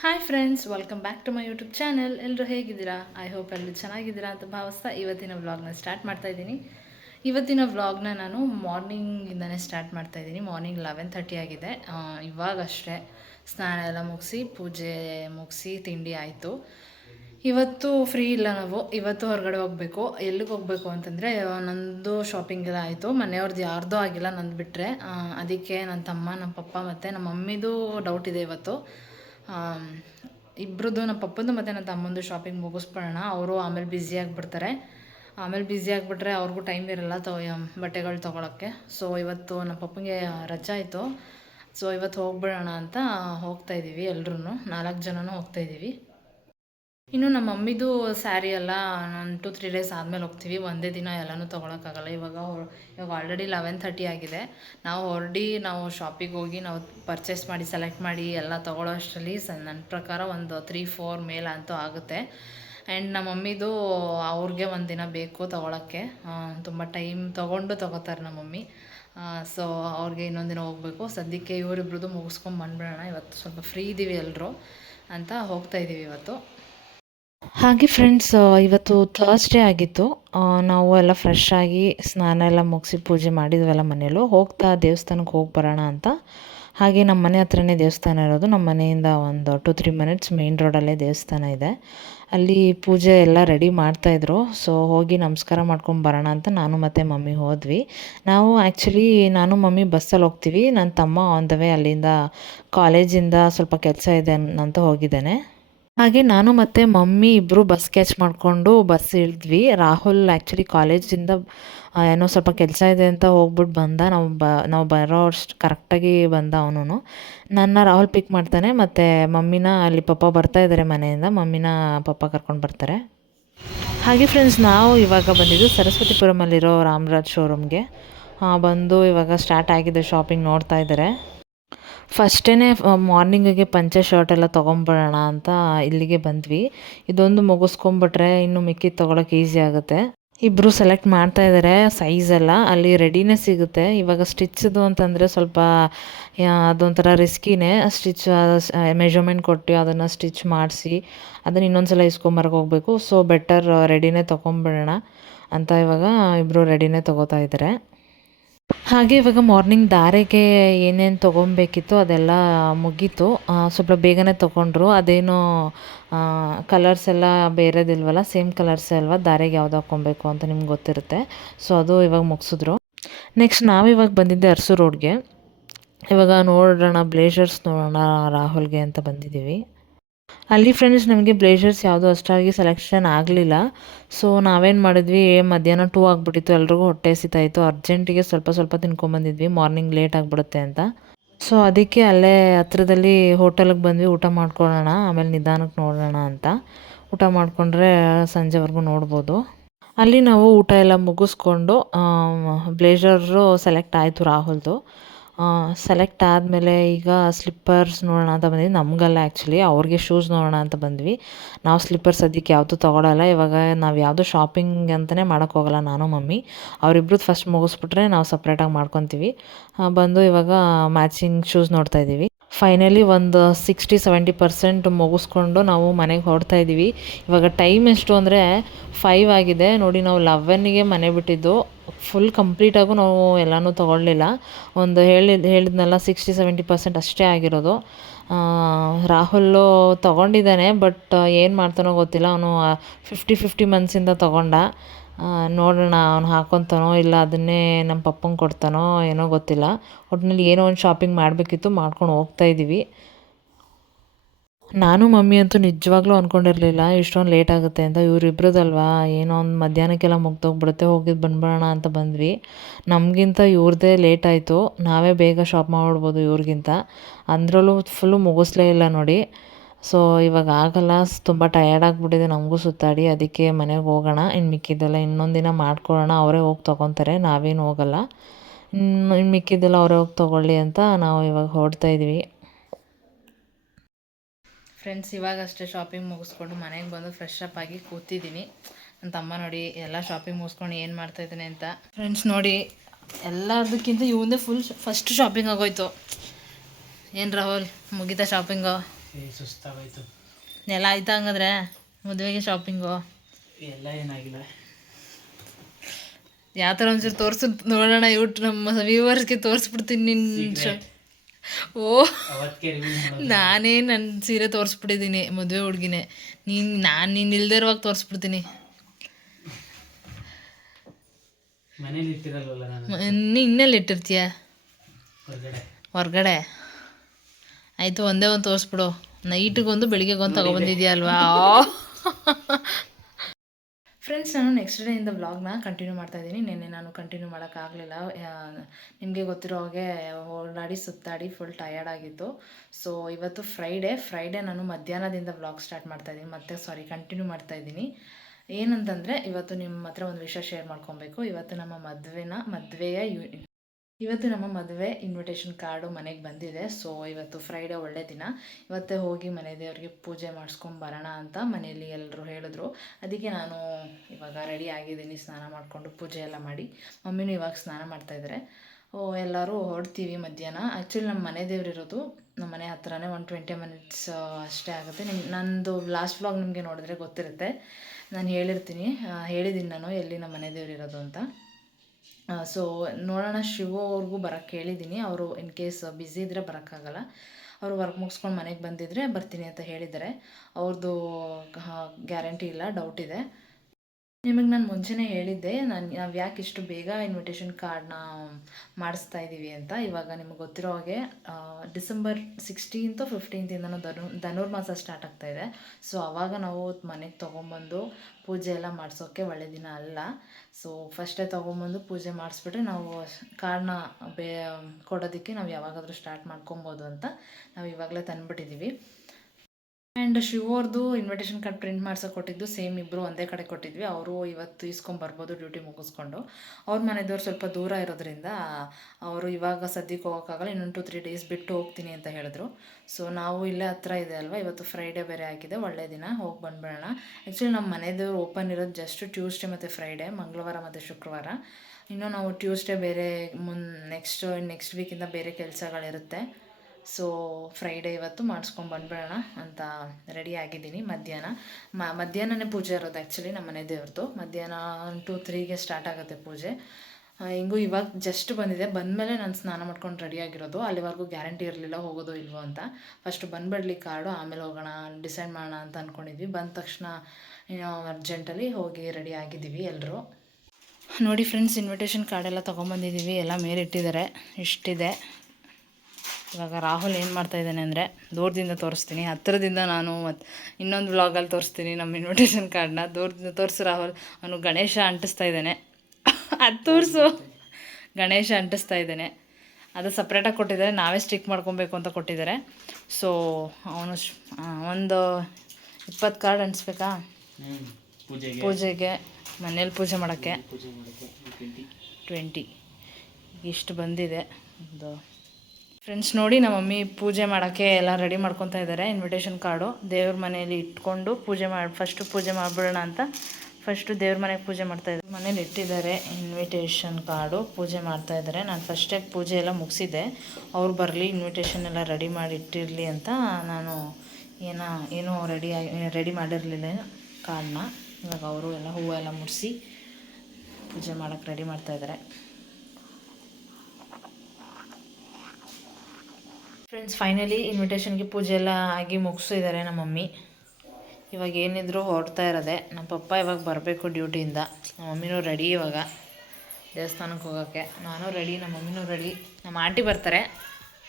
Hi friends welcome back to my YouTube channel ಎಲ್ಲರೂ ಹೇಗಿದ್ದೀರಾ? I hope ಎಲ್ಲರೂ ಚೆನ್ನಾಗಿದ್ದೀರಾ ಅಂತ ಭಾವಿಸ್ತಾ ಇವತ್ತಿನ ವ್ಲಾಗ್ನ ಸ್ಟಾರ್ಟ್ ಮಾಡ್ತಾ ಇದ್ದೀನಿ. ಇವತ್ತಿನ ವ್ಲಾಗ್ನ ನಾನು ಮಾರ್ನಿಂಗಿಂದನೇ ಸ್ಟಾರ್ಟ್ ಮಾಡ್ತಾ ಇದ್ದೀನಿ. ಮಾರ್ನಿಂಗ್ ಲೆವೆನ್ ತರ್ಟಿ ಆಗಿದೆ. ಇವಾಗಷ್ಟೇ ಸ್ನಾನ ಎಲ್ಲ ಮುಗಿಸಿ, ಪೂಜೆ ಮುಗಿಸಿ, ತಿಂಡಿ ಆಯಿತು. ಇವತ್ತು ಫ್ರೀ ಇಲ್ಲ ನಾವು. ಇವತ್ತು ಹೊರಗಡೆ ಹೋಗಬೇಕು. ಎಲ್ಲಿಗೆ ಹೋಗಬೇಕು ಅಂತಂದರೆ, ನಂದು ಶಾಪಿಂಗ್ ಎಲ್ಲ ಆಯಿತು. ಮನೆಯವ್ರದ್ದು ಯಾರ್ದೂ ಆಗಿಲ್ಲ ನಂದು ಬಿಟ್ಟರೆ ಅದಕ್ಕೆ ನನ್ನ ತಮ್ಮ ನಮ್ಮ ಪಪ್ಪ ಮತ್ತು ನಮ್ಮ ಮಮ್ಮಿದು ಡೌಟ್ ಇದೆ ಇವತ್ತು. ಇಬ್ಬರದ್ದು ನಮ್ಮ ಪಪ್ಪಂದು ಮತ್ತು ನನ್ನ ತಮ್ಮಂದು ಶಾಪಿಂಗ್ ಮುಗಿಸ್ಬಿಡೋಣ ಅವರು ಆಮೇಲೆ ಬ್ಯುಸಿ ಆಗಿಬಿಡ್ತಾರೆ. ಆಮೇಲೆ ಬ್ಯುಸಿ ಆಗಿಬಿಟ್ರೆ ಅವ್ರಿಗೂ ಟೈಮ್ ಇರಲ್ಲ ತೊ ಬಟ್ಟೆಗಳು ತೊಗೊಳಕ್ಕೆ. ಸೊ ಇವತ್ತು ನಮ್ಮ ಪಪ್ಪಂಗೆ ರಜೆ ಆಯಿತು. ಸೊ ಇವತ್ತು ಹೋಗ್ಬಿಡೋಣ ಅಂತ ಹೋಗ್ತಾ ಇದ್ದೀವಿ ಎಲ್ರೂ ನಾಲ್ಕು ಜನನೂ ಹೋಗ್ತಾ ಇದ್ದೀವಿ ಇನ್ನು ನಮ್ಮ ಮಮ್ಮಿದು ಸ್ಯಾರಿ ಎಲ್ಲ ಒಂದು ಟು ತ್ರೀ ಡೇಸ್ ಆದಮೇಲೆ ಹೋಗ್ತೀವಿ. ಒಂದೇ ದಿನ ಎಲ್ಲನೂ ತೊಗೊಳಕ್ಕಾಗಲ್ಲ. ಇವಾಗ ಇವಾಗ ಆಲ್ರೆಡಿ ಲೆವೆನ್ ಥರ್ಟಿ ಆಗಿದೆ. ನಾವು ಹೊರಡಿ ನಾವು ಶಾಪಿಗೆ ಹೋಗಿ ನಾವು ಪರ್ಚೇಸ್ ಮಾಡಿ ಸೆಲೆಕ್ಟ್ ಮಾಡಿ ಎಲ್ಲ ತೊಗೊಳ್ಳೋ ಅಷ್ಟರಲ್ಲಿ ಸ ನನ್ನ ಪ್ರಕಾರ ಒಂದು ತ್ರೀ ಫೋರ್ ಮೇಲೆ ಅಂತೂ ಆಗುತ್ತೆ. ಆ್ಯಂಡ್ ನಮ್ಮ ಮಮ್ಮಿದು ಅವ್ರಿಗೆ ಒಂದು ದಿನ ಬೇಕು ತೊಗೊಳಕ್ಕೆ. ತುಂಬ ಟೈಮ್ ತೊಗೊಂಡು ತೊಗೋತಾರೆ ನಮ್ಮ ಮಮ್ಮಿ. ಸೊ ಅವ್ರಿಗೆ ಇನ್ನೊಂದು ದಿನ ಹೋಗಬೇಕು. ಸದ್ಯಕ್ಕೆ ಇವರಿಬ್ರದ್ದು ಮುಗಿಸ್ಕೊಂಡು ಬಂದ್ಬಿಡೋಣ. ಇವತ್ತು ಸ್ವಲ್ಪ ಫ್ರೀ ಇದ್ದೀವಿ ಎಲ್ಲರೂ ಅಂತ ಹೋಗ್ತಾ ಇದ್ದೀವಿ ಇವತ್ತು. ಹಾಗೆ ಫ್ರೆಂಡ್ಸ್ ಇವತ್ತು ಥರ್ಸ್ಡೇ ಆಗಿತ್ತು. ನಾವು ಎಲ್ಲ ಫ್ರೆಶ್ ಆಗಿ ಸ್ನಾನ ಎಲ್ಲ ಮುಗಿಸಿ ಪೂಜೆ ಮಾಡಿದ್ವಲ್ಲ ಮನೆಯಲ್ಲೂ. ಹೋಗ್ತಾ ದೇವಸ್ಥಾನಕ್ಕೆ ಹೋಗಿ ಬರೋಣ ಅಂತ. ಹಾಗೆ ನಮ್ಮ ಮನೆ ಹತ್ರನೇ ದೇವಸ್ಥಾನ ಇರೋದು. ನಮ್ಮ ಮನೆಯಿಂದ ಒಂದು ಟು ತ್ರೀ ಮಿನಿಟ್ಸ್ ಮೇನ್ ರೋಡಲ್ಲೇ ದೇವಸ್ಥಾನ ಇದೆ. ಅಲ್ಲಿ ಪೂಜೆ ಎಲ್ಲ ರೆಡಿ ಮಾಡ್ತಾಯಿದ್ರು ಸೊ ಹೋಗಿ ನಮಸ್ಕಾರ ಮಾಡ್ಕೊಂಡು ಬರೋಣ ಅಂತ ನಾನು ಮತ್ತು ಮಮ್ಮಿ ಹೋದ್ವಿ. ನಾವು ಆ್ಯಕ್ಚುಲಿ ನಾನು, ಮಮ್ಮಿ ಬಸ್ಸಲ್ಲಿ ಹೋಗ್ತೀವಿ. ನನ್ನ ತಮ್ಮ ಆನ್ ದ ವೇ ಅಲ್ಲಿಂದ ಕಾಲೇಜಿಂದ ಸ್ವಲ್ಪ ಕೆಲಸ ಇದೆ ಅಂತ ಹೋಗಿದ್ದೇನೆ. ಹಾಗೆ ನಾನು ಮತ್ತು ಮಮ್ಮಿ ಇಬ್ಬರು ಬಸ್ ಕ್ಯಾಚ್ ಮಾಡಿಕೊಂಡು ಬಸ್ ಇಳಿದ್ವಿ. ರಾಹುಲ್ ಆ್ಯಕ್ಚುಲಿ ಕಾಲೇಜಿಂದ ಏನೋ ಸ್ವಲ್ಪ ಕೆಲಸ ಇದೆ ಅಂತ ಹೋಗ್ಬಿಟ್ಟು ಬಂದ. ನಾವು ಬ, ನಾವು ಬರೋ ಅಷ್ಟು ಕರೆಕ್ಟಾಗಿ ಬಂದ ಅವನು ನನ್ನ ರಾಹುಲ್ ಪಿಕ್ ಮಾಡ್ತಾನೆ, ಮತ್ತು ಮಮ್ಮಿನ, ಅಲ್ಲಿ ಪಪ್ಪ ಬರ್ತಾ ಇದ್ದಾರೆ ಮನೆಯಿಂದ, ಮಮ್ಮಿನ ಪಪ್ಪ ಕರ್ಕೊಂಡು ಬರ್ತಾರೆ. ಹಾಗೆ ಫ್ರೆಂಡ್ಸ್ ನಾವು ಇವಾಗ ಬಂದಿದ್ದು ಸರಸ್ವತಿಪುರಮಲ್ಲಿರೋ ರಾಮರಾಜ್ ಶೋರೂಮ್ಗೆ ಬಂದು ಇವಾಗ ಸ್ಟಾರ್ಟ್ ಆಗಿದೆ ಶಾಪಿಂಗ್ ನೋಡ್ತಾ ಇದ್ದಾರೆ ಫಸ್ಟೇ ಮಾರ್ನಿಂಗಿಗೆ ಪಂಚೆ ಶರ್ಟ್ ಎಲ್ಲ ತೊಗೊಂಬರೋಣ ಅಂತ ಇಲ್ಲಿಗೆ ಬಂದ್ವಿ. ಇದೊಂದು ಮುಗಿಸ್ಕೊಂಬಿಟ್ರೆ ಇನ್ನು ಮಿಕ್ಕಿದ್ದು ತೊಗೊಳಕ್ಕೆ ಈಸಿ ಆಗುತ್ತೆ. ಇಬ್ಬರು ಸೆಲೆಕ್ಟ್ ಮಾಡ್ತಾ ಇದ್ದಾರೆ ಸೈಜ್ ಎಲ್ಲ. ಅಲ್ಲಿ ರೆಡಿನೇ ಸಿಗುತ್ತೆ. ಇವಾಗ ಸ್ಟಿಚ್ದು ಅಂತಂದರೆ ಸ್ವಲ್ಪ ಅದೊಂಥರ ರಿಸ್ಕಿನೇ ಸ್ಟಿಚ್ ಮೆಷರ್ಮೆಂಟ್ ಕೊಟ್ಟು ಅದನ್ನು ಸ್ಟಿಚ್ ಮಾಡಿಸಿ, ಅದನ್ನು ಇನ್ನೊಂದು ಸಲ ಇಸ್ಕೊಂಬರಕ್ಕೆ ಹೋಗಬೇಕು. ಸೊ ಬೆಟರ್ ರೆಡಿನೇ ತೊಗೊಂಬಿಡೋಣ ಅಂತ ಇವಾಗ ಇಬ್ಬರು ರೆಡಿನೇ ತೊಗೋತಾ ಇದ್ದಾರೆ ಹಾಗೆ ಇವಾಗ ಮಾರ್ನಿಂಗ್ ದಾರೆಗೆ ಏನೇನು ತೊಗೊಬೇಕಿತ್ತು ಅದೆಲ್ಲ ಮುಗೀತು. ಸ್ವಲ್ಪ ಬೇಗನೆ ತೊಗೊಂಡ್ರು. ಅದೇನು ಕಲರ್ಸ್ ಎಲ್ಲ ಬೇರೆದಿಲ್ವಲ್ಲ ಸೇಮ್ ಕಲರ್ಸ್ ಅಲ್ವಾ? ದಾರೆಗೆ ಯಾವ್ದು ಹಾಕ್ಕೊಬೇಕು ಅಂತ ನಿಮ್ಗೆ ಗೊತ್ತಿರುತ್ತೆ. ಸೊ ಅದು ಇವಾಗ ಮುಗಿಸಿದ್ರು. ನೆಕ್ಸ್ಟ್ ನಾವಿವಾಗ ಬಂದಿದ್ದೆ ಅರಸು ರೋಡ್ಗೆ ಇವಾಗ ನೋಡೋಣ ಬ್ಲೇಷರ್ಸ್ ನೋಡೋಣ ರಾಹುಲ್ಗೆ ಅಂತ ಬಂದಿದ್ದೀವಿ. ಅಲ್ಲಿ ಫ್ರೆಂಡ್ಸ್ ನಮಗೆ ಬ್ಲೇಷರ್ಸ್ ಯಾವುದೂ ಅಷ್ಟಾಗಿ ಸೆಲೆಕ್ಷನ್ ಆಗಲಿಲ್ಲ. ಸೊ ನಾವೇನು ಮಾಡಿದ್ವಿ, ಮಧ್ಯಾಹ್ನ ಟೂ ಆಗಿಬಿಟ್ಟಿತ್ತು, ಎಲ್ರಿಗೂ ಹೊಟ್ಟೆ ಸಿತಾಯಿತು ಅರ್ಜೆಂಟಿಗೆ ಸ್ವಲ್ಪ ಸ್ವಲ್ಪ ತಿನ್ಕೊಂಬಂದಿದ್ವಿ ಮಾರ್ನಿಂಗ್ ಲೇಟ್ ಆಗಿಬಿಡುತ್ತೆ ಅಂತ. ಸೊ ಅದಕ್ಕೆ ಅಲ್ಲೇ ಹತ್ರದಲ್ಲಿ ಹೋಟೆಲಿಗೆ ಬಂದ್ವಿ, ಊಟ ಮಾಡ್ಕೊಳ್ಳೋಣ, ಆಮೇಲೆ ನಿಧಾನಕ್ಕೆ ನೋಡೋಣ ಅಂತ. ಊಟ ಮಾಡಿಕೊಂಡ್ರೆ ಸಂಜೆವರೆಗೂ ನೋಡ್ಬೋದು. ಅಲ್ಲಿ ನಾವು ಊಟ ಎಲ್ಲ ಮುಗಿಸ್ಕೊಂಡು ಬ್ಲೇಜರು ಸೆಲೆಕ್ಟ್ ಆಯಿತು ರಾಹುಲ್ದು. ಸೆಲೆಕ್ಟ್ ಆದಮೇಲೆ ಈಗ ಸ್ಲಿಪ್ಪರ್ಸ್ ನೋಡೋಣ ಅಂತ ಬಂದ್ವಿ ನಮಗಲ್ಲ ಆ್ಯಕ್ಚುಲಿ ಅವ್ರಿಗೆ ಶೂಸ್ ನೋಡೋಣ ಅಂತ ಬಂದ್ವಿ. ನಾವು ಸ್ಲಿಪ್ಪರ್ಸ್ ಅದಕ್ಕೆ ಯಾವುದು ತೊಗೊಳಲ್ಲ. ಇವಾಗ ನಾವು ಯಾವುದು ಶಾಪಿಂಗ್ ಅಂತಲೇ ಮಾಡೋಕ್ಕೋಗಲ್ಲ ನಾನು, ಮಮ್ಮಿ. ಅವರಿಬ್ರದ್ದು ಫಸ್ಟ್ ಮುಗಿಸ್ಬಿಟ್ರೆ ನಾವು ಸಪ್ರೇಟಾಗಿ ಮಾಡ್ಕೊತೀವಿ. ಬಂದು ಇವಾಗ ಮ್ಯಾಚಿಂಗ್ ಶೂಸ್ ನೋಡ್ತಾ ಇದ್ದೀವಿ. ಫೈನಲಿ ಒಂದು ಸಿಕ್ಸ್ಟಿ ಸೆವೆಂಟಿ ಪರ್ಸೆಂಟ್ ಮುಗಿಸ್ಕೊಂಡು ನಾವು ಮನೆಗೆ ಹೊರಡ್ತಾ ಇದ್ದೀವಿ. ಇವಾಗ ಟೈಮ್ ಎಷ್ಟು ಅಂದರೆ ಫೈವ್ ಆಗಿದೆ. ನೋಡಿ, ನಾವು ಲೆವೆನ್ನಿಗೆ ಮನೆ ಬಿಟ್ಟಿದ್ದು ಫುಲ್ ಕಂಪ್ಲೀಟಾಗೂ ನಾವು ಎಲ್ಲನೂ ತೊಗೊಳ್ಳಿಲ್ಲ. ಒಂದು ಹೇಳಿದ ಹೇಳಿದ್ನಲ್ಲ ಸಿಕ್ಸ್ಟಿ ಸೆವೆಂಟಿ ಪರ್ಸೆಂಟ್ ಅಷ್ಟೇ ಆಗಿರೋದು. ರಾಹುಲ್ಲು ತೊಗೊಂಡಿದ್ದಾನೆ ಬಟ್ ಏನು ಮಾಡ್ತಾನೋ ಗೊತ್ತಿಲ್ಲ. ಅವನು ಫಿಫ್ಟಿ ಫಿಫ್ಟಿ ಮಂತ್ಸಿಂದ ತೊಗೊಂಡ. ನೋಡೋಣ ಅವ್ನು ಹಾಕೊತಾನೋ ಇಲ್ಲ ಅದನ್ನೇ ನಮ್ಮ ಪಪ್ಪಂಗೆ ಕೊಡ್ತಾನೋ ಏನೋ ಗೊತ್ತಿಲ್ಲ. ಒಟ್ಟಿನಲ್ಲಿ ಏನೋ ಒಂದು ಶಾಪಿಂಗ್ ಮಾಡಬೇಕಿತ್ತು, ಮಾಡ್ಕೊಂಡು ಹೋಗ್ತಾ ಇದ್ದೀವಿ ನಾನು ಮಮ್ಮಿ ಅಂತೂ ನಿಜವಾಗ್ಲೂ ಅಂದ್ಕೊಂಡಿರಲಿಲ್ಲ ಇಷ್ಟೊಂದು ಲೇಟ್ ಆಗುತ್ತೆ ಅಂತ. ಇವರಿಬ್ರದಲ್ವಾ, ಏನೋ ಒಂದು ಮಧ್ಯಾಹ್ನಕ್ಕೆಲ್ಲ ಮುಗ್ದೋಗ್ಬಿಡುತ್ತೆ ಹೋಗಿದ್ದು ಬಂದ್ಬಿಡೋಣ ಅಂತ ಬಂದ್ವಿ. ನಮಗಿಂತ ಇವ್ರದ್ದೇ ಲೇಟ್ ಆಯಿತು. ನಾವೇ ಬೇಗ ಶಾಪ್ ಮಾಡ್ಬೋದು ಇವ್ರಿಗಿಂತ. ಅಂದ್ರಲ್ಲೂ ಫುಲ್ಲು ಮುಗಿಸ್ಲೇ ಇಲ್ಲ ನೋಡಿ. ಸೊ ಇವಾಗ ಆಗಲ್ಲ, ತುಂಬ ಟಯರ್ಡ್ ಆಗಿಬಿಟ್ಟಿದೆ ನಮಗೂ ಸುತ್ತಾಡಿ. ಅದಕ್ಕೆ ಮನೆಗೆ ಹೋಗೋಣ ಇನ್ನು ಮಿಕ್ಕಿದ್ದೆಲ್ಲ ದಿನ ಮಾಡ್ಕೊಳ್ಳೋಣ, ಅವರೇ ಹೋಗಿ ತೊಗೊತಾರೆ, ನಾವೇನು ಹೋಗಲ್ಲ. ಇನ್ನು ಇನ್ನು ಮಿಕ್ಕಿದ್ದೆಲ್ಲ ಅವರೇ ಹೋಗಿ ತೊಗೊಳ್ಳಿ ಅಂತ ನಾವು ಇವಾಗ ಹೊರಡ್ತಾ ಇದ್ದೀವಿ ಫ್ರೆಂಡ್ಸ್ ಇವಾಗಷ್ಟೇ ಶಾಪಿಂಗ್ ಮುಗಿಸ್ಕೊಂಡು ಮನೆಗೆ ಬಂದು ಫ್ರೆಶ್ ಅಪ್ ಆಗಿ ಕೂತಿದ್ದೀನಿ. ನನ್ನ ತಮ್ಮ ನೋಡಿ ಎಲ್ಲ ಶಾಪಿಂಗ್ ಮುಗಿಸ್ಕೊಂಡು ಏನು ಮಾಡ್ತಾ ಇದ್ದಾನೆ ಅಂತ. ಫ್ರೆಂಡ್ಸ್ ನೋಡಿ ಎಲ್ಲದಕ್ಕಿಂತ ಇವಂದೇ ಫುಲ್ ಫಸ್ಟ್ ಶಾಪಿಂಗ್ ಆಗೋಯ್ತು. ಏನು ರಾಹುಲ್ ಮುಗಿತಾ ಶಾಪಿಂಗು ಸುಸ್ತಾಗೋಯ್ತು. ಎಲ್ಲ ಆಯ್ತಾ ಹಂಗಂದ್ರೆ? ಮದುವೆಗೆ ಶಾಪಿಂಗು ಎಲ್ಲ ಏನಾಗಿಲ್ಲ. ಯಾವ ಥರ ಒಂಚೂರು ತೋರಿಸ್ ನೋಡೋಣ ಇವ್ರು ನಮ್ಮ ವ್ಯೂವರ್ಸ್ಗೆ ತೋರಿಸ್ಬಿಡ್ತೀನಿ ನಿನ್ನ ಓ. ನಾನೇ ನನ್ನ ಸೀರೆ ತೋರಿಸ್ಬಿಟ್ಟಿದ್ದೀನಿ ಮದುವೆ ಹುಡುಗಿನೇ. ನೀನು ನಾನು ನೀನು ಇಲ್ದೇ ಇರುವಾಗ ತೋರಿಸ್ಬಿಡ್ತೀನಿ. ನೀ ಇನ್ನೆಲ್ಲಿ ಇಟ್ಟಿರ್ತೀಯ? ಹೊರಗಡೆ. ಹೊರ್ಗಡೆ. ಆಯಿತು ಒಂದೇ ಒಂದು ತೋರಿಸ್ಬಿಡು. ನೈಟಿಗೊಂದು ಬೆಳಿಗ್ಗೆಗೊಂದು ತಗೊಬಂದಿದ್ಯಾ ಅಲ್ವಾ ಫ್ರೆಂಡ್ಸ್ ನಾನು ನೆಕ್ಸ್ಟ್ ಡೇಯಿಂದ ವ್ಲಾಗ್ನ ಕಂಟಿನ್ಯೂ ಮಾಡ್ತಾ ಇದ್ದೀನಿ. ನಿನ್ನೆ ನಾನು ಕಂಟಿನ್ಯೂ ಮಾಡೋಕ್ಕಾಗಲಿಲ್ಲ ನಿಮಗೆ ಗೊತ್ತಿರೋ ಹಾಗೆ ಓಡಾಡಿ, ಸುತ್ತಾಡಿ ಫುಲ್ ಟಯರ್ಡ್ ಆಗಿತ್ತು ಸೊ ಇವತ್ತು ಫ್ರೈಡೇ ಫ್ರೈಡೇ ನಾನು ಮಧ್ಯಾಹ್ನದಿಂದ ವ್ಲಾಗ್ ಸ್ಟಾರ್ಟ್ ಮಾಡ್ತಾ ಇದ್ದೀನಿ. ಮತ್ತೆ ಸಾರಿ ಕಂಟಿನ್ಯೂ ಮಾಡ್ತಾ ಇದ್ದೀನಿ. ಏನಂತಂದರೆ, ಇವತ್ತು ನಿಮ್ಮ ಹತ್ರ ಒಂದು ವಿಷಯ ಶೇರ್ ಮಾಡ್ಕೊಬೇಕು. ಇವತ್ತು ನಮ್ಮ ಮದುವೆನ, ಮದುವೆಯ ಯು ಇವತ್ತು ನಮ್ಮ ಮದುವೆ ಇನ್ವಿಟೇಷನ್ ಕಾರ್ಡು ಮನೆಗೆ ಬಂದಿದೆ. ಸೊ ಇವತ್ತು ಫ್ರೈಡೇ ಒಳ್ಳೆ ದಿನ. ಇವತ್ತೇ ಹೋಗಿ ಮನೆ ದೇವರಿಗೆ ಪೂಜೆ ಮಾಡಿಸ್ಕೊಂಡು ಬರೋಣ ಅಂತ ಮನೆಯಲ್ಲಿ ಎಲ್ಲರೂ ಹೇಳಿದ್ರು. ಅದಕ್ಕೆ ನಾನು ಇವಾಗ ರೆಡಿ ಆಗಿದ್ದೀನಿ, ಸ್ನಾನ ಮಾಡಿಕೊಂಡು ಪೂಜೆ ಎಲ್ಲ ಮಾಡಿ. ಮಮ್ಮಿನೂ ಇವಾಗ ಸ್ನಾನ ಮಾಡ್ತಾಯಿದ್ದಾರೆ ಓ, ಎಲ್ಲರೂ ಹೊರಡ್ತೀವಿ ಮಧ್ಯಾಹ್ನ. ಆ್ಯಕ್ಚುಲಿ ನಮ್ಮ ಮನೆ ದೇವರಿರೋದು ನಮ್ಮ ಮನೆ ಹತ್ರನೇ ಒಂದು ಟ್ವೆಂಟಿ ಮಿನಿಟ್ಸ್ ಅಷ್ಟೇ ಆಗುತ್ತೆ. ನಿಮ್ಮ ನನ್ನದು ಲಾಸ್ಟ್ ವ್ಲಾಗ್ ನಿಮಗೆ ನೋಡಿದ್ರೆ ಗೊತ್ತಿರುತ್ತೆ. ನಾನು ಹೇಳಿರ್ತೀನಿ ಹೇಳಿದ್ದೀನಿ ನಾನು ಎಲ್ಲಿ ನಮ್ಮ ಮನೆ ದೇವರಿರೋದು ಅಂತ. ಸೊ ನೋಡೋಣ ಶಿವು ಅವ್ರಿಗೂ ಬರೋಕ್ಕೆ ಹೇಳಿದ್ದೀನಿ ಅವರು ಇನ್ ಕೇಸ್ ಬ್ಯುಸಿ ಇದ್ದರೆ ಬರೋಕ್ಕಾಗಲ್ಲ. ಅವರು ವರ್ಕ್ ಮುಗಿಸ್ಕೊಂಡು ಮನೆಗೆ ಬಂದಿದ್ದರೆ ಬರ್ತೀನಿ ಅಂತ ಹೇಳಿದ್ದಾರೆ. ಅವ್ರದ್ದು ಗ್ಯಾರಂಟಿ ಇಲ್ಲ ಡೌಟ್ ಇದೆ. ನಿಮಗೆ ನಾನು ಮುಂಚೆನೇ ಹೇಳಿದ್ದೆ, ನಾನು ನಾವು ಯಾಕೆ ಇಷ್ಟು ಬೇಗ ಇನ್ವಿಟೇಷನ್ ಕಾರ್ಡ್ನ ಮಾಡಿಸ್ತಾ ಇದ್ದೀವಿ ಅಂತ. ಇವಾಗ ನಿಮಗೆ ಗೊತ್ತಿರೋ ಹಾಗೆ ಡಿಸೆಂಬರ್ ಸಿಕ್ಸ್ಟೀನ್ತು ಫಿಫ್ಟೀನ್ತಿಂದನೂ ಧನು ಧನುರ್ಮಾಸ ಸ್ಟಾರ್ಟ್ ಆಗ್ತಾ ಇದೆ. ಸೊ ಆವಾಗ ನಾವು ಮನೆಗೆ ತೊಗೊಂಬಂದು ಪೂಜೆ ಎಲ್ಲ ಮಾಡಿಸೋಕ್ಕೆ ಒಳ್ಳೆ ದಿನ ಅಲ್ಲ. ಸೊ ಫಸ್ಟೇ ತೊಗೊಂಬಂದು ಪೂಜೆ ಮಾಡಿಸ್ಬಿಟ್ರೆ ನಾವು ಕಾರ್ಡ್ನ ಬೇ, ಕೊಡೋದಕ್ಕೆ ನಾವು ಯಾವಾಗಾದರೂ ಸ್ಟಾರ್ಟ್ ಮಾಡ್ಕೊಬೋದು ಅಂತ ನಾವು ಇವಾಗಲೇ ತಂದುಬಿಟ್ಟಿದ್ದೀವಿ ಆ್ಯಂಡ್ ಶಿವೋರ್ದು ಇನ್ವಿಟೇಷನ್ ಕಾರ್ಡ್ ಪ್ರಿಂಟ್ ಮಾಡ್ಸೋ ಕೊಟ್ಟಿದ್ದು ಸೇಮ್ ಇಬ್ಬರು ಒಂದೇ ಕಡೆ ಕೊಟ್ಟಿದ್ವಿ. ಅವರು ಇವತ್ತು ಇಸ್ಕೊಂಬರ್ಬೋದು ಡ್ಯೂಟಿ ಮುಗಿಸ್ಕೊಂಡು. ಅವ್ರ ಮನೆದವ್ರು ಸ್ವಲ್ಪ ದೂರ ಇರೋದ್ರಿಂದ ಅವರು ಇವಾಗ ಸದ್ಯಕ್ಕೆ ಹೋಗೋಕ್ಕಾಗಲ್ಲ, ಇನ್ನೊಂದು ಟು ತ್ರೀ ಡೇಸ್ ಬಿಟ್ಟು ಹೋಗ್ತೀನಿ ಅಂತ ಹೇಳಿದ್ರು. ಸೊ ನಾವು ಇಲ್ಲೇ ಹತ್ರ ಇದೆ ಅಲ್ವಾ? ಇವತ್ತು ಫ್ರೈಡೇ ಬೇರೆ ಆಗಿದೆ ಒಳ್ಳೆ ದಿನ ಹೋಗಿ ಬಂದ್ಬಿಡೋಣ. ಆ್ಯಕ್ಚುಲಿ ನಮ್ಮ ಮನೆದೇವ್ರು ಓಪನ್ ಇರೋದು ಜಸ್ಟ್ ಟ್ಯೂಸ್ಡೇ ಮತ್ತು ಫ್ರೈಡೇ ಮಂಗಳವಾರ ಮತ್ತು ಶುಕ್ರವಾರ. ಇನ್ನೂ ನಾವು ಟ್ಯೂಸ್ಡೇ ಬೇರೆ ಮುನ್ ನೆಕ್ಸ್ಟು ನೆಕ್ಸ್ಟ್ ವೀಕಿಂದ ಬೇರೆ ಕೆಲಸಗಳಿರುತ್ತೆ. ಸೊ ಫ್ರೈಡೇ ಇವತ್ತು ಮಾಡಿಸ್ಕೊಂಡು ಬಂದ್ಬಿಡೋಣ ಅಂತ ರೆಡಿ ಆಗಿದ್ದೀನಿ ಮಧ್ಯಾಹ್ನ. ಮ, ಮಧ್ಯಾಹ್ನನೇ ಪೂಜೆ ಇರೋದು ಆ್ಯಕ್ಚುಲಿ ನಮ್ಮ ಮನೆ ದೇವ್ರದ್ದು ಮಧ್ಯಾಹ್ನ ಟು ತ್ರೀಗೆ ಸ್ಟಾರ್ಟ್ ಆಗುತ್ತೆ ಪೂಜೆ. ಹಿಂಗೂ ಇವಾಗ ಜಸ್ಟ್ ಬಂದಿದೆ. ಬಂದಮೇಲೆ ನಾನು ಸ್ನಾನ ಮಾಡ್ಕೊಂಡು ರೆಡಿ ಆಗಿರೋದು. ಅಲ್ಲಿವರೆಗೂ ಗ್ಯಾರಂಟಿ ಇರಲಿಲ್ಲ ಹೋಗೋದು ಇಲ್ವೋ ಅಂತ. ಫಸ್ಟ್ ಬಂದ್ಬಿಡ್ಲಿ ಕಾರ್ಡು, ಆಮೇಲೆ ಹೋಗೋಣ ಡಿಸೈಡ್ ಮಾಡೋಣ ಅಂತ ಅಂದ್ಕೊಂಡಿದ್ವಿ ಬಂದ ತಕ್ಷಣ ಅರ್ಜೆಂಟಲ್ಲಿ ಹೋಗಿ ರೆಡಿ ಆಗಿದ್ದೀವಿ ಎಲ್ಲರೂ ನೋಡಿ ಫ್ರೆಂಡ್ಸ್ ಇನ್ವಿಟೇಷನ್ ಕಾರ್ಡೆಲ್ಲ ತೊಗೊಂಬಂದಿದ್ದೀವಿ ಎಲ್ಲ ಮೇಲಿಟ್ಟಿದ್ದಾರೆ ಇಷ್ಟಿದೆ. ಇವಾಗ ರಾಹುಲ್ ಏನು ಮಾಡ್ತಾ ಇದ್ದಾನೆ ಅಂದರೆ ದೂರದಿಂದ ತೋರಿಸ್ತೀನಿ. ಹತ್ತಿರದಿಂದ ನಾನು ಮತ್ತು ಇನ್ನೊಂದು ವ್ಲಾಗಲ್ಲಿ ತೋರಿಸ್ತೀನಿ ನಮ್ಮ ಇನ್ವಿಟೇಷನ್ ಕಾರ್ಡ್ನ ದೂರದಿಂದ ತೋರಿಸು ರಾಹುಲ್. ಅವನು ಗಣೇಶ ಅಂಟಿಸ್ತಾ ಇದ್ದಾನೆ. ಅದು ತೋರಿಸು. ಗಣೇಶ ಅಂಟಿಸ್ತಾ ಇದ್ದಾನೆ. ಅದು ಸಪ್ರೇಟಾಗಿ ಕೊಟ್ಟಿದ್ದಾರೆ. ನಾವೇ ಸ್ಟಿಕ್ ಮಾಡ್ಕೊಬೇಕು ಅಂತ ಕೊಟ್ಟಿದ್ದಾರೆ. ಸೊ ಅವನು ಒಂದು ಇಪ್ಪತ್ತು ಕಾರ್ಡ್ ಅಂಟಿಸ್ಬೇಕಾ? ಪೂಜೆಗೆ. ಮನೇಲಿ ಪೂಜೆ ಮಾಡೋಕ್ಕೆ. ಟ್ವೆಂಟಿ ಇಷ್ಟು ಬಂದಿದೆ. ಒಂದು ಫ್ರೆಂಡ್ಸ್ ನೋಡಿ ನಮ್ಮ ಮಮ್ಮಿ ಪೂಜೆ ಮಾಡೋಕ್ಕೆ ಎಲ್ಲ ರೆಡಿ ಮಾಡ್ಕೊತಾ ಇದ್ದಾರೆ ಇನ್ವಿಟೇಷನ್ ಕಾರ್ಡು ದೇವ್ರ ಮನೆಯಲ್ಲಿ ಇಟ್ಕೊಂಡು ಪೂಜೆ ಮಾಡಿ ಫಸ್ಟು ಪೂಜೆ ಮಾಡಿಬಿಡೋಣ ಅಂತ ಫಸ್ಟು ದೇವ್ರ ಮನೆಗೆ ಪೂಜೆ ಮಾಡ್ತಾ ಇದ್ದಾರೆ ಮನೇಲಿ ಇಟ್ಟಿದ್ದಾರೆ ಇನ್ವಿಟೇಷನ್ ಕಾರ್ಡು ಪೂಜೆ ಮಾಡ್ತಾ ಇದ್ದಾರೆ ನಾನು ಫಸ್ಟೇ ಪೂಜೆ ಎಲ್ಲ ಮುಗಿಸಿದ್ದೆ. ಅವ್ರು ಬರಲಿ ಇನ್ವಿಟೇಷನ್ ಎಲ್ಲ ರೆಡಿ ಮಾಡಿ ಇಟ್ಟಿರಲಿ ಅಂತ ನಾನು ಏನೋ, ಏನೂ ರೆಡಿ ರೆಡಿ ಮಾಡಿರಲಿಲ್ಲ ಕಾರ್ಡನ್ನ ಇವಾಗ ಅವರು ಎಲ್ಲ ಹೂವು ಎಲ್ಲ ಮುಡಿಸಿ ಪೂಜೆ ಮಾಡೋಕ್ಕೆ ರೆಡಿ ಮಾಡ್ತಾ ಫ್ರೆಂಡ್ಸ್ ಫೈನಲಿ ಇನ್ವಿಟೇಷನ್ಗೆ ಪೂಜೆ ಎಲ್ಲ ಆಗಿ ಮುಗಿಸಿದ್ದಾರೆ ನಮ್ಮ ಮಮ್ಮಿ. ಇವಾಗ ಏನಿದ್ರು ಹೊರಡ್ತಾ ಇರೋದೆ. ನಮ್ಮ ಪಪ್ಪ ಇವಾಗ ಬರಬೇಕು ಡ್ಯೂಟಿಯಿಂದ. ನಮ್ಮ ಮಮ್ಮಿನೂ ರೆಡಿ ಇವಾಗ ದೇವಸ್ಥಾನಕ್ಕೆ ಹೋಗೋಕ್ಕೆ. ನಾನು ರೆಡಿ ನಮ್ಮ ಮಮ್ಮಿನೂ ರೆಡಿ ನಮ್ಮ ಆಂಟಿ ಬರ್ತಾರೆ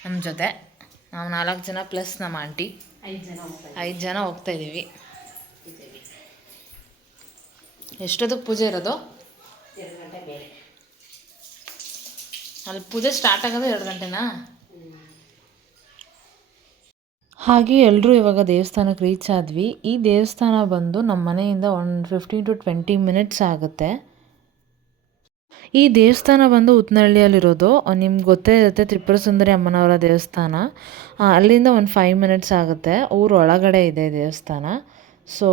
ನಮ್ಮ ಜೊತೆ. ನಾವು ನಾಲ್ಕು ಜನ ಪ್ಲಸ್ ನಮ್ಮ ಆಂಟಿ ಐದು ಜನ ಐದು ಜನ ಹೋಗ್ತಾ ಇದ್ದೀವಿ. ಎಷ್ಟೊತ್ತಿಗೆ ಪೂಜೆ ಇರೋದು? ಅಲ್ಲಿ ಪೂಜೆ ಸ್ಟಾರ್ಟ್ ಆಗೋದು ಎರಡು ಗಂಟೆನಾ? ಹಾಗೆ ಎಲ್ಲರೂ ಇವಾಗ ದೇವಸ್ಥಾನಕ್ಕೆ ರೀಚ್ ಆದ್ವಿ. ಈ ದೇವಸ್ಥಾನ ಬಂದು ನಮ್ಮ ಮನೆಯಿಂದ ಒಂದು ಫಿಫ್ಟೀನ್ ಟು ಟ್ವೆಂಟಿ ಮಿನಿಟ್ಸ್ ಆಗುತ್ತೆ. ಈ ದೇವಸ್ಥಾನ ಬಂದು ಉತ್ನಳ್ಳಿಯಲ್ಲಿರೋದು ನಿಮ್ಗೆ ಗೊತ್ತೇ ಇರುತ್ತೆ ತ್ರಿಪುರ ಸುಂದರಿ ಅಮ್ಮನವರ ದೇವಸ್ಥಾನ. ಅಲ್ಲಿಂದ ಒಂದು ಫೈವ್ ಮಿನಿಟ್ಸ್ ಆಗುತ್ತೆ. ಊರೊಳಗಡೆ ಇದೆ ದೇವಸ್ಥಾನ. ಸೊ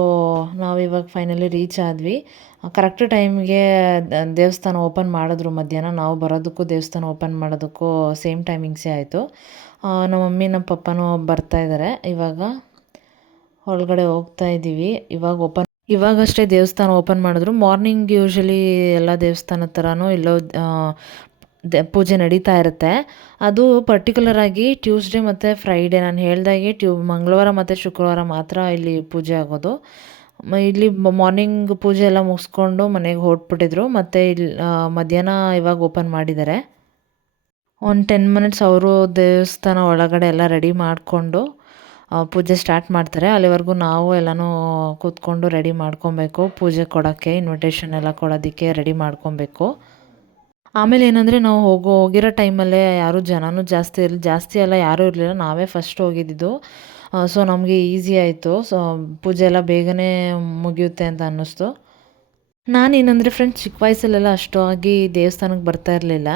ನಾವು ಇವಾಗ ಫೈನಲಿ ರೀಚ್ ಆದ್ವಿ. ಕರೆಕ್ಟ್ ಟೈಮ್ಗೆ ದೇವಸ್ಥಾನ ಓಪನ್ ಮಾಡಿದ್ರು ಮಧ್ಯಾಹ್ನ. ನಾವು ಬರೋದಕ್ಕೂ ದೇವಸ್ಥಾನ ಓಪನ್ ಮಾಡೋದಕ್ಕೂ ಸೇಮ್ ಟೈಮಿಂಗ್ಸೇ ಆಯಿತು. ನಮ್ಮ ಮಮ್ಮಿ, ನಮ್ಮ ಪಪ್ಪನೂ ಬರ್ತಾ ಇದ್ದಾರೆ ಇವಾಗ ಒಳಗಡೆ ಹೋಗ್ತಾ ಇದ್ದೀವಿ ಇವಾಗ ಓಪನ್ ಇವಾಗಷ್ಟೇ ದೇವಸ್ಥಾನ ಓಪನ್ ಮಾಡಿದ್ರು. ಮಾರ್ನಿಂಗ್ ಯೂಶಲಿ ಎಲ್ಲ ದೇವಸ್ಥಾನದ ಥರನೂ ಇಲ್ಲೋ ಪೂಜೆ ನಡೀತಾ ಇರುತ್ತೆ. ಅದು ಪರ್ಟಿಕ್ಯುಲರ್ ಆಗಿ ಟ್ಯೂಸ್ಡೇ ಮತ್ತು ಫ್ರೈಡೇ ನಾನು ಹೇಳ್ದಾಗೆ ಟ್ಯೂ ಮಂಗಳವಾರ ಮತ್ತು ಶುಕ್ರವಾರ ಮಾತ್ರ ಇಲ್ಲಿ ಪೂಜೆ ಆಗೋದು. ಇಲ್ಲಿ ಮಾರ್ನಿಂಗ್ ಪೂಜೆ ಎಲ್ಲ ಮುಗಿಸ್ಕೊಂಡು ಮನೆಗೆ ಹೊರಟ್ಬಿಟ್ಟಿದ್ರು. ಮತ್ತು ಇಲ್ಲಿ ಮಧ್ಯಾಹ್ನ ಇವಾಗ ಓಪನ್ ಮಾಡಿದ್ದಾರೆ. ಒಂದು ಟೆನ್ ಮಿನಿಟ್ಸ್ ಅವರು ದೇವಸ್ಥಾನ ಒಳಗಡೆ ಎಲ್ಲ ರೆಡಿ ಮಾಡಿಕೊಂಡು ಪೂಜೆ ಸ್ಟಾರ್ಟ್ ಮಾಡ್ತಾರೆ. ಅಲ್ಲಿವರೆಗೂ ನಾವು ಎಲ್ಲನೂ ಕೂತ್ಕೊಂಡು ರೆಡಿ ಮಾಡ್ಕೊಬೇಕು. ಪೂಜೆ ಕೊಡೋಕ್ಕೆ ಇನ್ವಿಟೇಷನ್ ಎಲ್ಲ ಕೊಡೋದಕ್ಕೆ ರೆಡಿ ಮಾಡ್ಕೊಬೇಕು. ಆಮೇಲೆ ಏನಂದರೆ ನಾವು ಹೋಗೋ, ಹೋಗಿರೋ ಟೈಮಲ್ಲೇ ಯಾರೂ ಜನನೂ ಜಾಸ್ತಿ ಇರಲಿ, ಜಾಸ್ತಿ ಎಲ್ಲ ಯಾರೂ ಇರಲಿಲ್ಲ. ನಾವೇ ಫಸ್ಟ್ ಹೋಗಿದ್ದಿದ್ದು. ಸೊ ನಮಗೆ ಈಸಿ ಆಯಿತು. ಸೊ ಪೂಜೆ ಎಲ್ಲ ಬೇಗನೆ ಮುಗಿಯುತ್ತೆ ಅಂತ ಅನ್ನಿಸ್ತು. ನಾನೇನಂದರೆ ಫ್ರೆಂಡ್ಸ್ ಚಿಕ್ಕ ವಯಸ್ಸಲ್ಲೆಲ್ಲ ಅಷ್ಟಾಗಿ ದೇವಸ್ಥಾನಕ್ಕೆ ಬರ್ತಾ ಇರಲಿಲ್ಲ.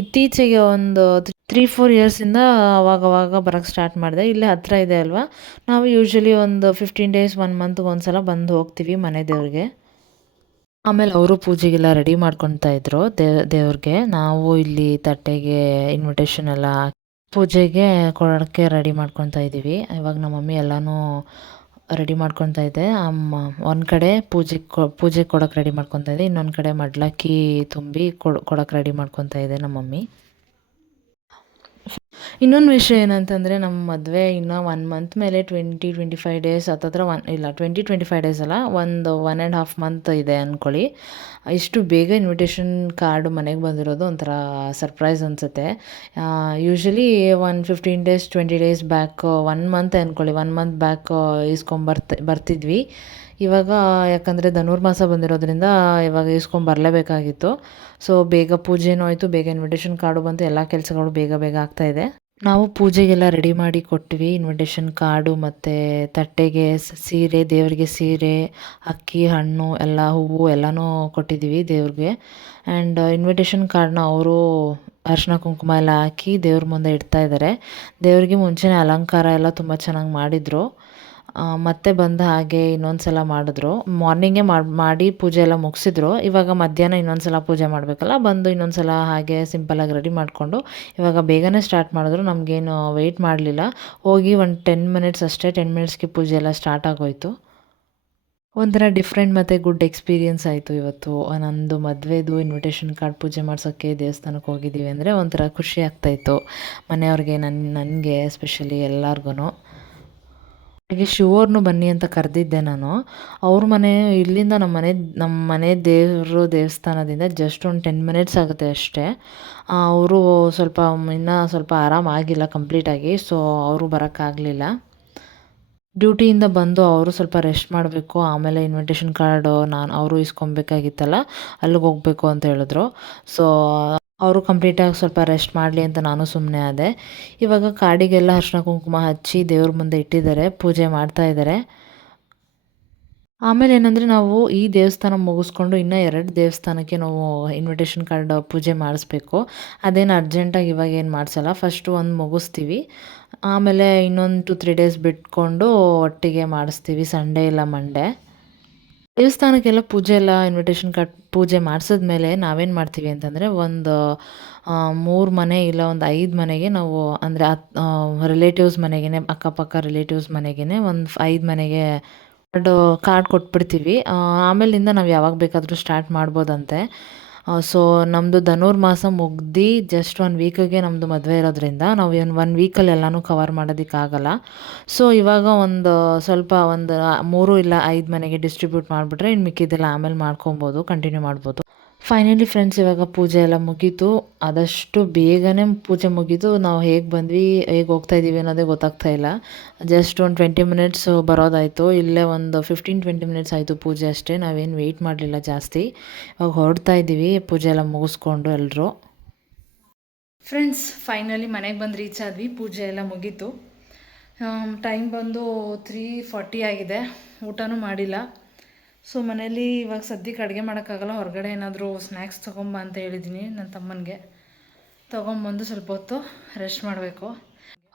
ಇತ್ತೀಚೆಗೆ ಒಂದು ತ್ರೀ ಫೋರ್ ಇಯರ್ಸಿಂದ ಅವಾಗವಾಗ ಅವಾಗ ಬರೋಕ್ಕೆ ಸ್ಟಾರ್ಟ್ ಮಾಡಿದೆ. ಇಲ್ಲೇ ಹತ್ತಿರ ಇದೆ ಅಲ್ವಾ? ನಾವು ಯೂಶ್ವಲಿ ಒಂದು ಫಿಫ್ಟೀನ್ ಡೇಸ್ ಒನ್ ಮಂತ್ಗೆ ಒಂದು ಸಲ ಬಂದು ಹೋಗ್ತೀವಿ ಮನೆ ದೇವ್ರಿಗೆ. ಆಮೇಲೆ ಅವರು ಪೂಜೆಗೆಲ್ಲ ರೆಡಿ ಮಾಡ್ಕೊತಾ ಇದ್ರು ದೇವ್ ದೇವ್ರಿಗೆ. ನಾವು ಇಲ್ಲಿ ತಟ್ಟೆಗೆ ಇನ್ವಿಟೇಷನ್ ಎಲ್ಲ ಪೂಜೆಗೆ ಕೊಡೋಕ್ಕೆ ರೆಡಿ ಮಾಡ್ಕೊತಾ ಇದ್ದೀವಿ. ಇವಾಗ ನಮ್ಮ ಮಮ್ಮಿ ಎಲ್ಲನೂ ರೆಡಿ ಮಾಡ್ಕೊತಾ ಇದೆ. ಅಮ್ಮ ಒಂದು ಕಡೆ ಪೂಜೆ ಕೊ, ಪೂಜೆ ಕೊಡೋಕೆ ರೆಡಿ ಮಾಡ್ಕೊತಾ ಇದೆ. ಇನ್ನೊಂದು ಕಡೆ ಮಡ್ಲಕ್ಕಿ ತುಂಬಿ ಕೊಡ್, ಕೊಡೋಕೆ ರೆಡಿ ಮಾಡ್ಕೊತಾ ಇದೆ ನಮ್ಮ ಮಮ್ಮಿ. ಇನ್ನೊಂದು ವಿಷಯ ಏನಂತಂದರೆ ನಮ್ಮ ಮದುವೆ ಇನ್ನೂ ಒನ್ ಮಂತ್ ಮೇಲೆ ಟ್ವೆಂಟಿ ಟ್ವೆಂಟಿ ಫೈವ್ ಡೇಸ್ ಹತ್ತತ್ರ ಒನ್ ಇಲ್ಲ ಟ್ವೆಂಟಿ ಟ್ವೆಂಟಿ ಫೈವ್ ಡೇಸ್ ಅಲ್ಲ, ಒಂದು ಒನ್ ಆ್ಯಂಡ್ ಹಾಫ್ ಮಂತ್ ಇದೆ ಅಂದ್ಕೊಳ್ಳಿ ಇಷ್ಟು ಬೇಗ ಇನ್ವಿಟೇಷನ್ ಕಾರ್ಡು ಮನೆಗೆ ಬಂದಿರೋದು ಒಂಥರ ಸರ್ಪ್ರೈಸ್ ಅನಿಸುತ್ತೆ. Usually one fifteen days twenty days back one month ಅಂದ್ಕೊಳ್ಳಿ ಒನ್ ಮಂತ್ ಬ್ಯಾಕ್ ಇಸ್ಕೊಂಬರ್ತ, ಬರ್ತಿದ್ವಿ. ಇವಾಗ ಯಾಕಂದರೆ ಧನುರ್ಮಾಸ ಬಂದಿರೋದ್ರಿಂದ ಇವಾಗ ಇಸ್ಕೊಂಡು ಬರಲೇಬೇಕಾಗಿತ್ತು. ಸೊ ಬೇಗ ಪೂಜೆನೂ ಆಯಿತು, ಬೇಗ ಇನ್ವಿಟೇಷನ್ ಕಾರ್ಡು ಬಂತು, ಎಲ್ಲ ಕೆಲಸಗಳು ಬೇಗ ಬೇಗ ಆಗ್ತಾ ಇದೆ. ನಾವು ಪೂಜೆಗೆಲ್ಲ ರೆಡಿ ಮಾಡಿ ಕೊಟ್ವಿ ಇನ್ವಿಟೇಷನ್ ಕಾರ್ಡು ಮತ್ತು ತಟ್ಟೆಗೆ ಸೀರೆ, ದೇವರಿಗೆ ಸೀರೆ, ಅಕ್ಕಿ, ಹಣ್ಣು, ಎಲ್ಲ ಹೂವು ಎಲ್ಲನೂ ಕೊಟ್ಟಿದ್ದೀವಿ ದೇವ್ರಿಗೆ. ಆ್ಯಂಡ್ ಇನ್ವಿಟೇಷನ್ ಕಾರ್ಡ್ನ ಅವರು ಅರಿಶಿನ ಕುಂಕುಮ ಎಲ್ಲ ಹಾಕಿ ದೇವ್ರ ಮುಂದೆ ಇಡ್ತಾ ಇದ್ದಾರೆ ದೇವ್ರಿಗೆ ಮುಂಚೆನೇ ಅಲಂಕಾರ ಎಲ್ಲ ತುಂಬ ಚೆನ್ನಾಗಿ ಮಾಡಿದರು. ಮತ್ತೆ ಬಂದ ಹಾಗೆ ಇನ್ನೊಂದು ಸಲ ಮಾಡಿದ್ರು ಮಾರ್ನಿಂಗೇ ಮಾಡಿ ಪೂಜೆ ಎಲ್ಲ ಮುಗಿಸಿದ್ರು. ಇವಾಗ ಮಧ್ಯಾಹ್ನ ಇನ್ನೊಂದು ಸಲ ಪೂಜೆ ಮಾಡಬೇಕಲ್ಲ, ಬಂದು ಇನ್ನೊಂದು ಸಲ ಹಾಗೆ ಸಿಂಪಲಾಗಿ ರೆಡಿ ಮಾಡಿಕೊಂಡು ಇವಾಗ ಬೇಗನೆ ಸ್ಟಾರ್ಟ್ ಮಾಡಿದ್ರು. ನಮಗೇನು ವೆಯ್ಟ್ ಮಾಡಲಿಲ್ಲ. ಹೋಗಿ ಒಂದು ಟೆನ್ ಮಿನಿಟ್ಸ್ ಅಷ್ಟೇ ಟೆನ್ ಮಿನಿಟ್ಸ್ಗೆ ಪೂಜೆ ಎಲ್ಲ ಸ್ಟಾರ್ಟ್ ಆಗೋಯ್ತು. ಒಂಥರ ಡಿಫ್ರೆಂಟ್ ಮತ್ತು ಗುಡ್ ಎಕ್ಸ್ಪೀರಿಯನ್ಸ್ ಆಯಿತು ಇವತ್ತು. ನಂದು ಮದುವೆದು ಇನ್ವಿಟೇಷನ್ ಕಾರ್ಡ್ ಪೂಜೆ ಮಾಡ್ಸೋಕ್ಕೆ ದೇವಸ್ಥಾನಕ್ಕೆ ಹೋಗಿದ್ದೀವಿ ಅಂದರೆ ಒಂಥರ ಖುಷಿ ಆಗ್ತಾಯಿತ್ತು ಮನೆಯವ್ರಿಗೆ ನನ್ನ ನನಗೆ ಎಸ್ಪೆಷಲಿ ಎಲ್ಲರಿಗೂ ಹಾಗೆ ಶಿವರ್ನು ಬನ್ನಿ ಅಂತ ಕರೆದಿದ್ದೆ ನಾನು. ಅವ್ರ ಮನೆ, ಇಲ್ಲಿಂದ ನಮ್ಮ ಮನೆ ನಮ್ಮ ಮನೆ ದೇವರು ದೇವಸ್ಥಾನದಿಂದ ಜಸ್ಟ್ ಒಂದು ಟೆನ್ ಮಿನಿಟ್ಸ್ ಆಗುತ್ತೆ ಅಷ್ಟೇ. ಅವರು ಸ್ವಲ್ಪ ಇನ್ನೂ ಸ್ವಲ್ಪ ಆರಾಮಾಗಿಲ್ಲ ಕಂಪ್ಲೀಟಾಗಿ ಸೊ ಅವರು ಬರೋಕ್ಕಾಗಲಿಲ್ಲ ಡ್ಯೂಟಿಯಿಂದ ಬಂದು ಅವರು ಸ್ವಲ್ಪ ರೆಸ್ಟ್ ಮಾಡಬೇಕು, ಆಮೇಲೆ ಇನ್ವಿಟೇಷನ್ ಕಾರ್ಡು ನಾನು ಅವರು ಇಸ್ಕೊಬೇಕಾಗಿತ್ತಲ್ಲ, ಅಲ್ಲಿಗೆ ಹೋಗಬೇಕು ಅಂತ ಹೇಳಿದ್ರು. ಸೊ ಅವರು ಕಂಪ್ಲೀಟಾಗಿ ಸ್ವಲ್ಪ ರೆಸ್ಟ್ ಮಾಡಲಿ ಅಂತ ನಾನು ಸುಮ್ಮನೆ ಆದೆ. ಇವಾಗ ಕಾಡಿಗೆಲ್ಲ ಅರ್ಶಿನ ಕುಂಕುಮ ಹಚ್ಚಿ ದೇವ್ರ ಮುಂದೆ ಇಟ್ಟಿದ್ದಾರೆ, ಪೂಜೆ ಮಾಡ್ತಾ ಇದ್ದಾರೆ. ಆಮೇಲೆ ಏನಂದರೆ ನಾವು ಈ ದೇವಸ್ಥಾನ ಮುಗಿಸ್ಕೊಂಡು ಇನ್ನೂ ಎರಡು ದೇವಸ್ಥಾನಕ್ಕೆ ನಾವು ಇನ್ವಿಟೇಷನ್ ಕಾರ್ಡ್ ಪೂಜೆ ಮಾಡಿಸ್ಬೇಕು. ಅದೇನು ಅರ್ಜೆಂಟಾಗಿ ಇವಾಗ ಏನು ಮಾಡಿಸಲ್ಲ ಫಸ್ಟು ಒಂದು ಮುಗಿಸ್ತೀವಿ. ಆಮೇಲೆ ಇನ್ನೊಂದು ಟು ತ್ರೀ ಡೇಸ್ ಬಿಟ್ಕೊಂಡು ಒಟ್ಟಿಗೆ ಮಾಡಿಸ್ತೀವಿ ಸಂಡೇ ಇಲ್ಲ ಮಂಡೇ ದೇವಸ್ಥಾನಕ್ಕೆಲ್ಲ ಪೂಜೆ ಎಲ್ಲ ಇನ್ವಿಟೇಷನ್ ಕಟ್, ಪೂಜೆ ಮಾಡಿಸಿದ್ಮೇಲೆ ನಾವೇನು ಮಾಡ್ತೀವಿ ಅಂತಂದರೆ ಒಂದು ಮೂರು ಮನೆ ಇಲ್ಲ ಒಂದು ಐದು ಮನೆಗೆ ನಾವು ಅಂದರೆ ರಿಲೇಟಿವ್ಸ್ ಮನೆಗೇ ಅಕ್ಕಪಕ್ಕ ರಿಲೇಟಿವ್ಸ್ ಮನೆಗೇ ಒಂದು ಐದು ಮನೆಗೆ ಕಾರ್ಡು ಕಾರ್ಡ್ ಕೊಟ್ಬಿಡ್ತೀವಿ. ಆಮೇಲಿಂದ ನಾವು ಯಾವಾಗ ಬೇಕಾದರೂ ಸ್ಟಾರ್ಟ್ ಮಾಡ್ಬೋದಂತೆ. ಸೊ ನಮ್ಮದು ಧನುರ್ಮಾಸ ಮುಗ್ದು ಜಸ್ಟ್ ಒನ್ ವೀಕಿಗೆ ನಮ್ಮದು ಮದುವೆ ಇರೋದ್ರಿಂದ ನಾವು ಏನು ಒನ್ ವೀಕಲ್ಲಿ ಎಲ್ಲನೂ ಕವರ್ ಮಾಡೋದಕ್ಕಾಗಲ್ಲ. ಸೊ ಇವಾಗ ಒಂದು ಸ್ವಲ್ಪ ಒಂದು ಮೂರು ಇಲ್ಲ ಐದು ಮನೆಗೆ ಡಿಸ್ಟ್ರಿಬ್ಯೂಟ್ ಮಾಡಿಬಿಟ್ರೆ ಇನ್ನು ಮಿಕ್ಕಿದ್ದೆಲ್ಲ ಆಮೇಲೆ ಮಾಡ್ಕೊಬೋದು ಕಂಟಿನ್ಯೂ ಮಾಡ್ಬೋದು. ಫೈನಲಿ ಫ್ರೆಂಡ್ಸ್ ಇವಾಗ ಪೂಜೆ ಎಲ್ಲ ಮುಗೀತು. ಆದಷ್ಟು ಬೇಗನೆ ಪೂಜೆ ಮುಗೀತು. ನಾವು ಹೇಗೆ ಬಂದ್ವಿ, ಹೇಗೆ ಹೋಗ್ತಾ ಇದ್ದೀವಿ ಅನ್ನೋದೇ ಗೊತ್ತಾಗ್ತಾ ಇಲ್ಲ. ಜಸ್ಟ್ ಒಂದು ಟ್ವೆಂಟಿ ಮಿನಿಟ್ಸ್ ಬರೋದಾಯಿತು. ಇಲ್ಲೇ ಒಂದು ಫಿಫ್ಟೀನ್ ಟ್ವೆಂಟಿ ಮಿನಿಟ್ಸ್ ಆಯಿತು ಪೂಜೆ ಅಷ್ಟೇ. ನಾವೇನು ವೆಯ್ಟ್ ಮಾಡಲಿಲ್ಲ ಜಾಸ್ತಿ. ಇವಾಗ ಹೊರಡ್ತಾ ಇದ್ದೀವಿ ಪೂಜೆ ಎಲ್ಲ ಮುಗಿಸ್ಕೊಂಡು ಎಲ್ಲರೂ ಫ್ರೆಂಡ್ಸ್ ಫೈನಲಿ ಮನೆಗೆ ಬಂದು ರೀಚ್ ಆದ್ವಿ. ಪೂಜೆ ಎಲ್ಲ ಮುಗೀತು. ಟೈಮ್ ಬಂದು ತ್ರೀ ಫಾರ್ಟಿ ಆಗಿದೆ. ಊಟನೂ ಮಾಡಿಲ್ಲ. ಸೊ ಮನೇಲಿ ಇವಾಗ ಸದ್ಯಕ್ಕೆ ಅಡುಗೆ ಮಾಡೋಕ್ಕಾಗಲ್ಲ. ಹೊರಗಡೆ ಏನಾದರೂ ಸ್ನ್ಯಾಕ್ಸ್ ತೊಗೊಂಬ ಅಂತ ಹೇಳಿದ್ದೀನಿ ನನ್ನ ತಮ್ಮನಿಗೆ. ತೊಗೊಂಬಂದು ಸ್ವಲ್ಪ ಹೊತ್ತು ರೆಸ್ಟ್ ಮಾಡಬೇಕು.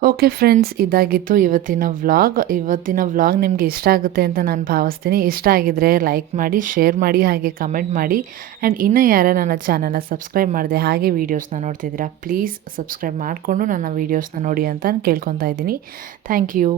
ಓಕೆ ಫ್ರೆಂಡ್ಸ್ ಇದಾಗಿತ್ತು ಇವತ್ತಿನ ವ್ಲಾಗ್ ಇವತ್ತಿನ ವ್ಲಾಗ್ ನಿಮಗೆ ಇಷ್ಟ ಆಗುತ್ತೆ ಅಂತ ನಾನು ಭಾವಿಸ್ತೀನಿ. ಇಷ್ಟ ಆಗಿದ್ರೆ ಲೈಕ್ ಮಾಡಿ ಶೇರ್ ಮಾಡಿ, ಹಾಗೆ ಕಮೆಂಟ್ ಮಾಡಿ. ಆ್ಯಂಡ್ ಇನ್ನೂ ಯಾರೇ ನನ್ನ ಚಾನಲ್ನ ಸಬ್ಸ್ಕ್ರೈಬ್ ಮಾಡಿದೆ ಹಾಗೆ ವೀಡಿಯೋಸ್ನ ನೋಡ್ತಿದ್ದೀರಾ ಪ್ಲೀಸ್ ಸಬ್ಸ್ಕ್ರೈಬ್ ಮಾಡಿಕೊಂಡು ನನ್ನ ವೀಡಿಯೋಸ್ನ ನೋಡಿ ಅಂತ ಕೇಳ್ಕೊತಾ ಇದ್ದೀನಿ. Thank you